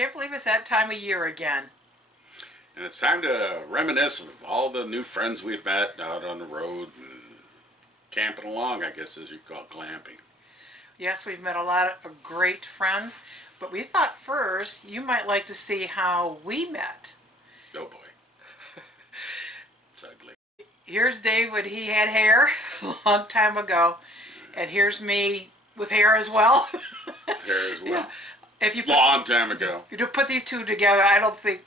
Can't believe it's that time of year again. And it's time to reminisce of all the new friends we've met out on the road and camping along, I guess, as you call glamping. Yes, we've met a lot of great friends, but we thought first you might like to see how we met. Oh boy. It's ugly. Here's Dave when he had hair a long time ago, and here's me with hair as well. Hair as well. Yeah. If you long time ago. If you put these two together, I don't think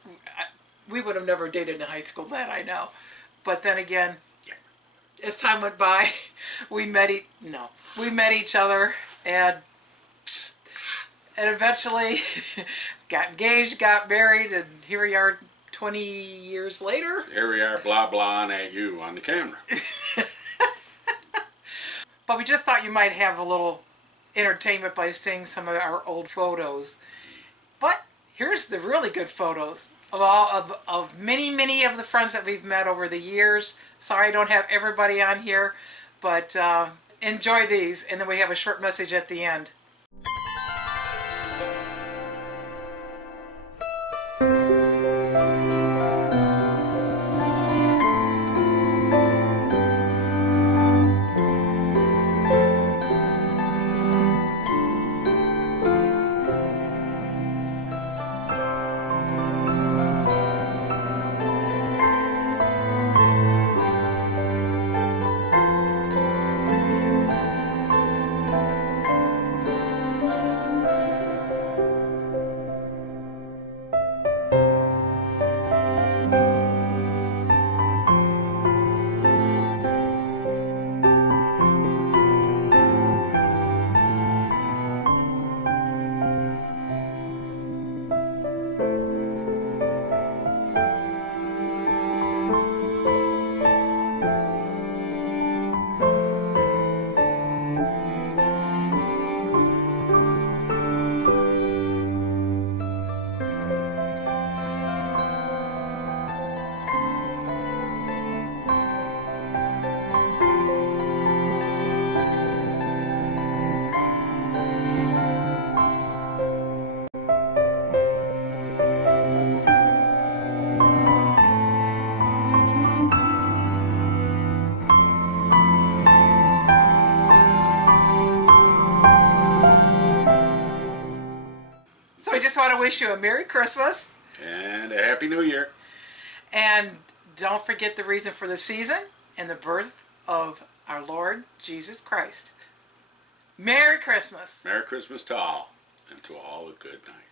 we would have never dated in high school. That I know. But then again, as time went by, we met each other, and eventually got engaged, got married, and here we are 20 years later. Here we are, blah blah at you on the camera. But we just thought you might have a little entertainment by seeing some of our old photos. But here's the really good photos of many of the friends that we've met over the years. Sorry I don't have everybody on here, but enjoy these, and then we have a short message at the end. So I just want to wish you a Merry Christmas. And a Happy New Year. And don't forget the reason for the season and the birth of our Lord Jesus Christ. Merry Christmas. Merry Christmas to all, and to all a good night.